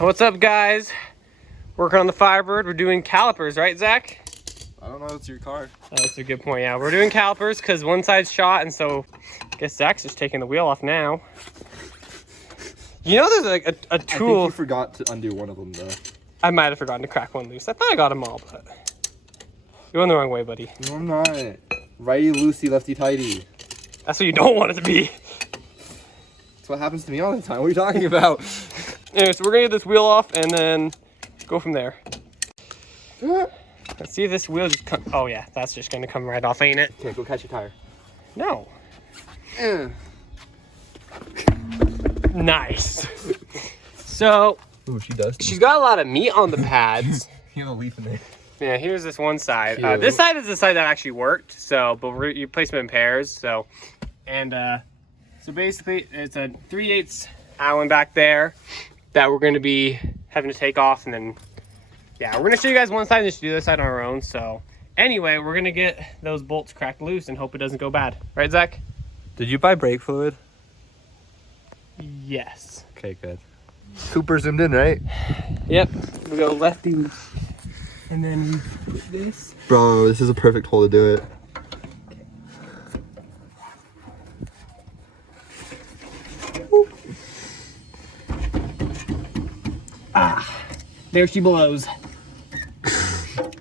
What's up, guys? Working on the Firebird. We're doing calipers, right, Zach? I don't know, it's your car. Oh, that's a good point. Yeah, we're doing calipers because one side's shot, and so I guess Zach's just taking the wheel off now. You know, there's like a tool. I think you forgot to undo one of them, though. I might have forgotten to crack one loose. I thought I got them all, but you're going the wrong way, buddy. No, I'm not. Righty loosey, lefty tighty. That's what you don't want it to be. That's what happens to me all the time. What are you talking about? Anyway, so we're gonna get this wheel off and then go from there. Let's see if this wheel just come. Oh yeah, that's just gonna come right off, ain't it? Okay, go catch your tire. No. Nice. So. Ooh, she does. She's got a lot of meat on the pads. You have a leaf in there. Yeah, here's this one side. This side is the side that actually worked. So, but you place them in pairs. So, and so basically, it's a 3/8 Allen back there that we're going to be having to take off, and then yeah, we're going to show you guys one side and just do this side on our own. So, anyway, we're going to get those bolts cracked loose and hope it doesn't go bad. Right, Zach? Did you buy brake fluid? Yes. Okay, good. Cooper zoomed in, right? Yep. We go lefty, and then we put this. Bro, this is a perfect hole to do it. Ah, there she blows.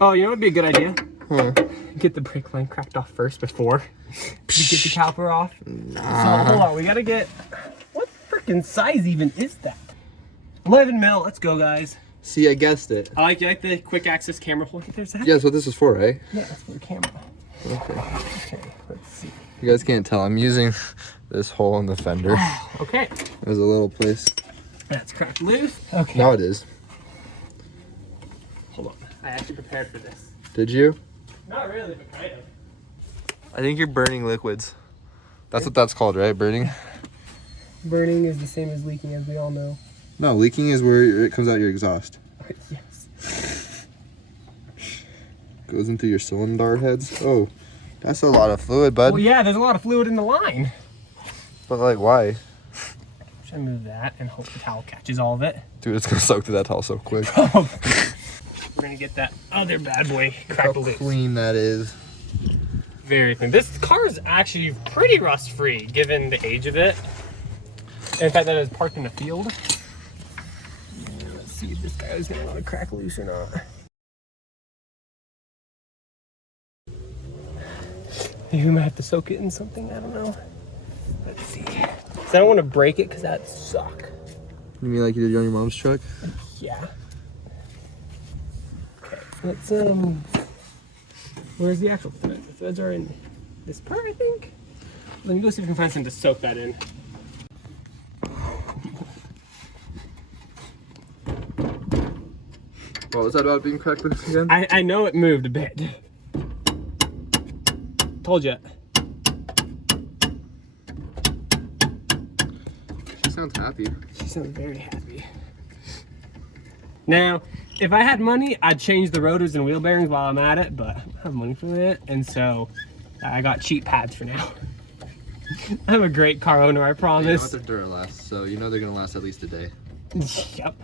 Oh, you know what would be a good idea? Huh. Get the brake line cracked off first before we get the caliper off. Nah. So hold on, we gotta get, what freaking size even is that? 11 mil, let's go, guys. See, I guessed it. I like the quick access camera hole. There's that. Yeah, that's what this is for, right? Yeah, that's for the camera. Okay. Okay, let's see. You guys can't tell. I'm using this hole in the fender. Okay. There's a little place. That's cracked loose. Okay. Now it is. Hold on. I actually prepared for this. Did you? Not really, but kind of. I think you're burning liquids. That's what that's called, right? Burning? Burning is the same as leaking, as we all know. No, leaking is where it comes out your exhaust. Yes. Goes into your cylinder heads. Oh, that's a lot of fluid, bud. Well, yeah, there's a lot of fluid in the line. But like, why? Should I move that and hope the towel catches all of it? Dude, it's gonna soak through that towel so quick. We're gonna get that other bad boy cracked How loose. clean that is. Very clean. This car is actually pretty rust free given the age of it. And in fact, that is parked in a field. Let's see if this guy is gonna want to crack loose or not. Maybe we might have to soak it in something. I don't know. Let's see. So I don't want to break it because that'd suck. You mean like you did on your mom's truck? Yeah. Okay. Let's where's the actual threads? The threads are in this part, I think. Let me go see if we can find something to soak that in. What was that about being cracked loose again? I know it moved a bit. Told you. She sounds happy. She sounds very happy. Now, if I had money, I'd change the rotors and wheel bearings while I'm at it, but I don't have money for that, and so I got cheap pads for now. I'm a great car owner, I promise. You know they're Duralast, so you know they're gonna last at least a day. Yep.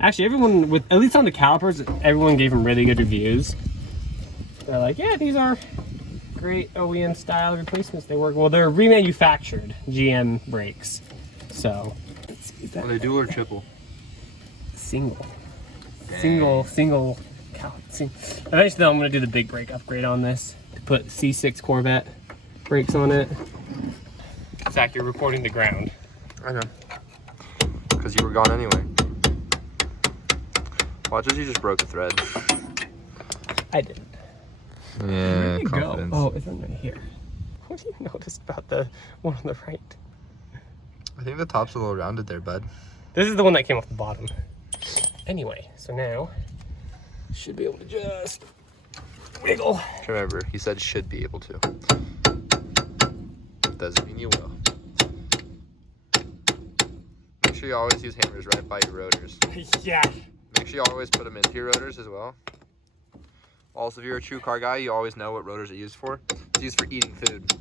Actually, everyone, with at least on the calipers, everyone gave them really good reviews. They're like, yeah, these are great OEM style replacements. They work well. They're remanufactured GM brakes. So, let's see. Is that Are they dual or triple? single? Dang. Single. Eventually, I'm going to do the big brake upgrade on this to put C6 Corvette brakes on it. Zach, you're reporting the ground. I know. Because you were gone anyway. Watch as you just broke a thread. I didn't. Yeah, Where'd you confidence. go? Oh, it's right here. What do you notice about the one on the right? I think the top's a little rounded there, bud. This is the one that came off the bottom. Anyway, so now should be able to just wiggle. Remember, he said should be able to. Doesn't mean you will. Make sure you always use hammers right by your rotors. Yeah. Make sure you always put them into your rotors as well. Also, if you're a true car guy, you always know what rotors are used for. It's used for eating food.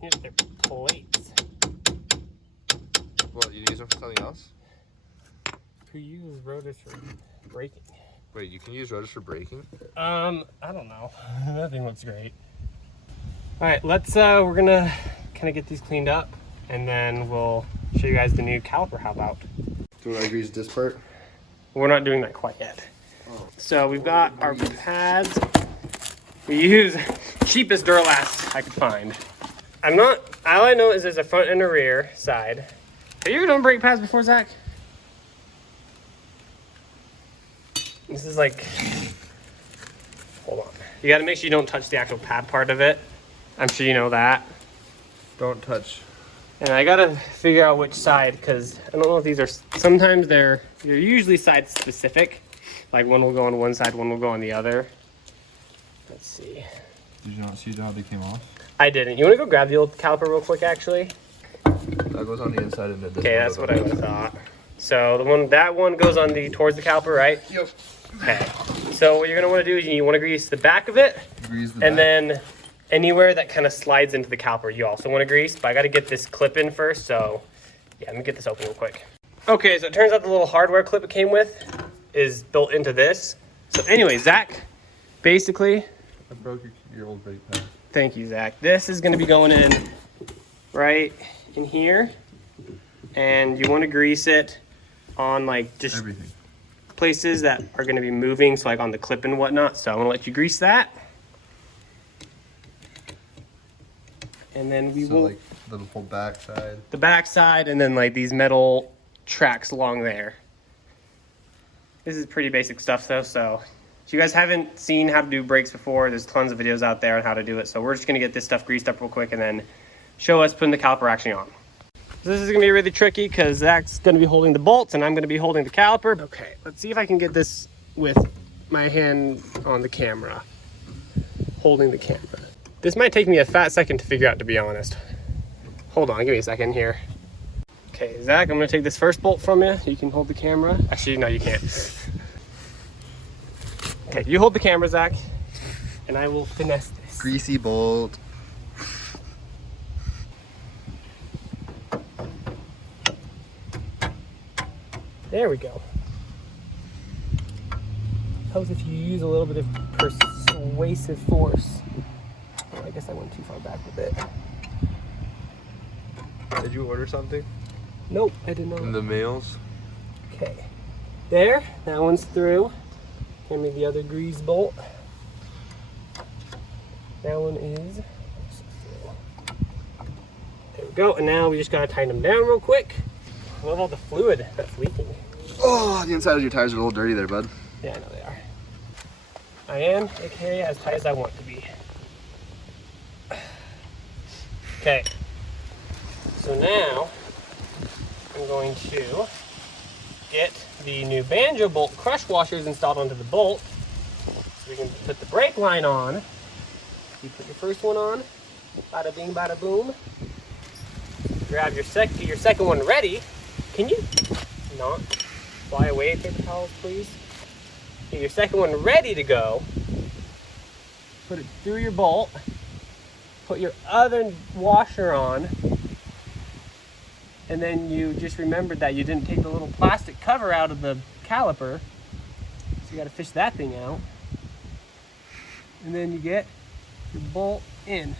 Here's their plates. What, you use them for something else? Who uses rotors for braking? Wait, you can use rotors for braking? I don't know. Nothing looks great. All right, let's, we're gonna kind of get these cleaned up and then we'll show you guys the new caliper. How about? Do I grease this part? We're not doing that quite yet. Oh. So we've got our pads. We use cheapest Duralast I could find. All I know is there's a front and a rear side. Have you ever done brake pads before, Zach? This is like, hold on. You gotta make sure you don't touch the actual pad part of it. I'm sure you know that. Don't touch. And I gotta figure out which side, because I don't know if these are, sometimes they're usually side specific. Like one will go on one side, one will go on the other. Let's see. Did you not see how they came off? I didn't. You wanna go grab the old caliper real quick, actually? That goes on the inside and it doesn't. Okay, that's what I thought. So that one goes on towards the caliper, right? Yep. Okay. So what you're gonna wanna do is you wanna grease the back of it. Grease the and back. Then anywhere that kind of slides into the caliper, you also wanna grease, but I gotta get this clip in first, so yeah, let me get this open real quick. Okay, so it turns out the little hardware clip it came with is built into this. So anyway, Zach, basically. I broke your old brake pad. Thank you, Zach. This is gonna be going in right in here, and you wanna grease it on like just everything. Places that are going to be moving, so like on the clip and whatnot. So I'm going to let you grease that, and then we will like the whole back side. The back side, and then like these metal tracks along there. This is pretty basic stuff though, so if you guys haven't seen how to do brakes before, there's tons of videos out there on how to do it. So we're just going to get this stuff greased up real quick and then show us putting the caliper actually on. This is gonna be really tricky because Zach's gonna be holding the bolts and I'm gonna be holding the caliper. Okay, let's see if I can get this with my hand on the camera, holding the camera. This might take me a fat second to figure out, to be honest. Hold on, give me a second here. Okay, Zach, I'm gonna take this first bolt from you. You can hold the camera. Actually, no, you can't. Okay, you hold the camera, Zach, and I will finesse this. Greasy bolt. There we go. Helps if you use a little bit of persuasive force. Oh, I guess I went too far back with it. Did you order something? Nope, I did not. In the mails? Okay. There, that one's through. Hand me the other grease bolt. That one is also through. There we go, and now we just gotta tighten them down real quick. I love all the fluid that's leaking. Oh, the inside of your tires are a little dirty there, bud. Yeah, I know they are. I am, aka as tight as I want to be. Okay. So now, I'm going to get the new banjo bolt crush washers installed onto the bolt. So we can put the brake line on. You put your first one on. Bada bing, bada boom. Grab your second one ready. Can you not fly away, paper towels, please? Get your second one ready to go. Put it through your bolt. Put your other washer on. And then you just remembered that you didn't take the little plastic cover out of the caliper. So you gotta fish that thing out. And then you get your bolt in.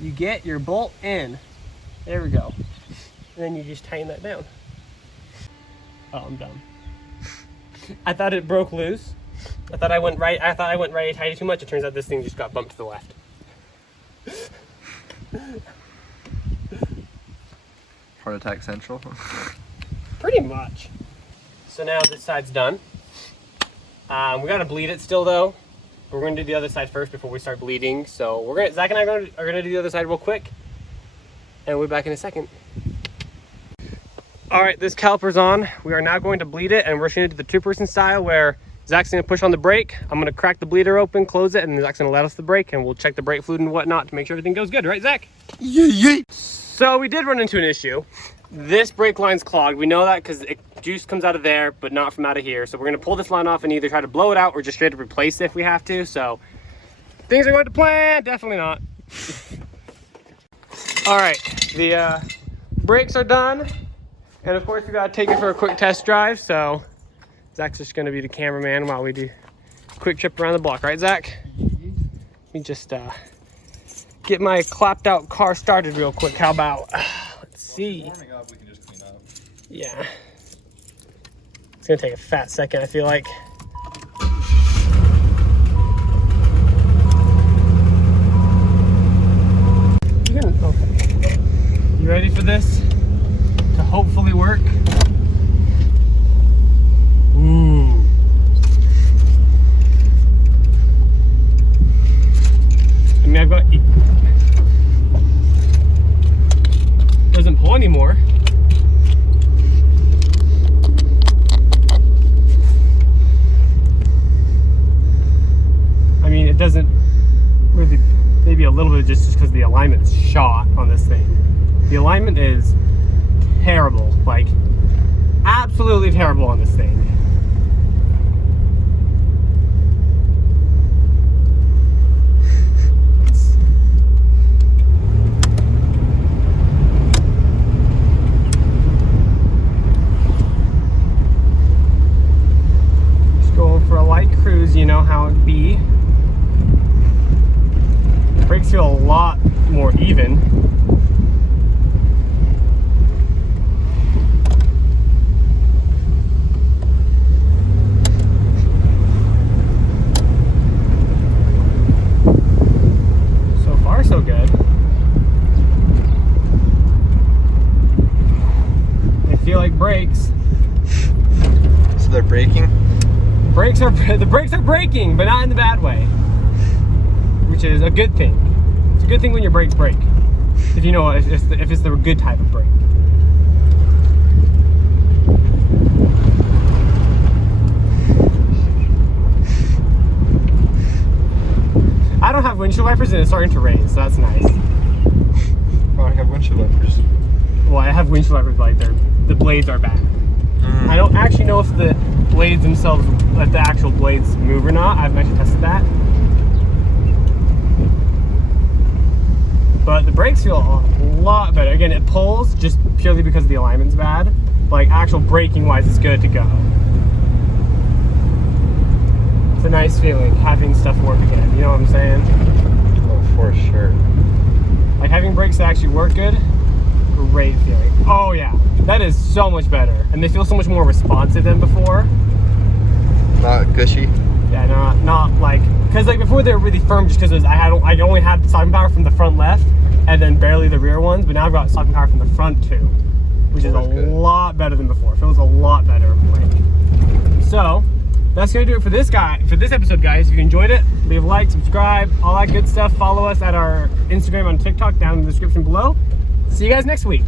You get your bolt in. There we go. And then you just tighten that down. Oh, I'm done. I thought it broke loose. I thought I went right tight too much. It turns out this thing just got bumped to the left. Heart attack central. Pretty much. So now this side's done. We gotta bleed it still though. We're gonna do the other side first before we start bleeding. So Zach and I are gonna do the other side real quick. And we'll be back in a second. All right, this caliper's on. We are now going to bleed it, and we're just gonna do the two-person style where Zach's gonna push on the brake. I'm gonna crack the bleeder open, close it, and Zach's gonna let us the brake, and we'll check the brake fluid and whatnot to make sure everything goes good, right, Zach? Yeah. So we did run into an issue. This brake line's clogged. We know that because juice comes out of there, but not from out of here. So we're gonna pull this line off and either try to blow it out or just straight up replace it if we have to. So things are going to plan, definitely not. All right, the brakes are done. And of course, we gotta take it for a quick test drive. So Zach's just gonna be the cameraman while we do a quick trip around the block, right, Zach? Let me just get my clapped out car started real quick. How about, let's see. Warming up, we can just clean up. Yeah. It's gonna take a fat second, I feel like. Okay. You ready for this to hopefully work? Ooh. I mean, I've got, doesn't pull anymore. I mean, it doesn't really, maybe a little bit just because the alignment's shot on this thing. The alignment is terrible, like absolutely terrible on this thing. Just going for a light cruise, you know how it'd be. Brakes feel a lot more even. So far, so good. They feel like brakes. So they're braking? The brakes are braking, but not in the bad way. Which is a good thing. It's a good thing when your brakes break. If you know, if it's the good type of brake. I don't have windshield wipers and it's starting to rain, so that's nice. Oh, I have windshield wipers. Well, I have windshield wipers, but like the blades are bad. I don't actually know if the blades themselves, if the actual blades move or not. I haven't actually tested that. But the brakes feel a lot better. Again, it pulls just purely because the alignment's bad. Like actual braking wise, it's good to go. It's a nice feeling having stuff work again. You know what I'm saying? Oh, for sure. Like having brakes that actually work good, great feeling. Oh yeah, that is so much better. And they feel so much more responsive than before. Not gushy? Yeah, not like, because like before they were really firm just because I only had stopping power from the front left and then barely the rear ones, but now I've got stopping power from the front too, which is a lot better than before. It feels a lot better. So that's gonna do it for this episode, guys. If you enjoyed it, leave a like, subscribe, all that good stuff. Follow us at our Instagram and TikTok down in the description below. See you guys next week.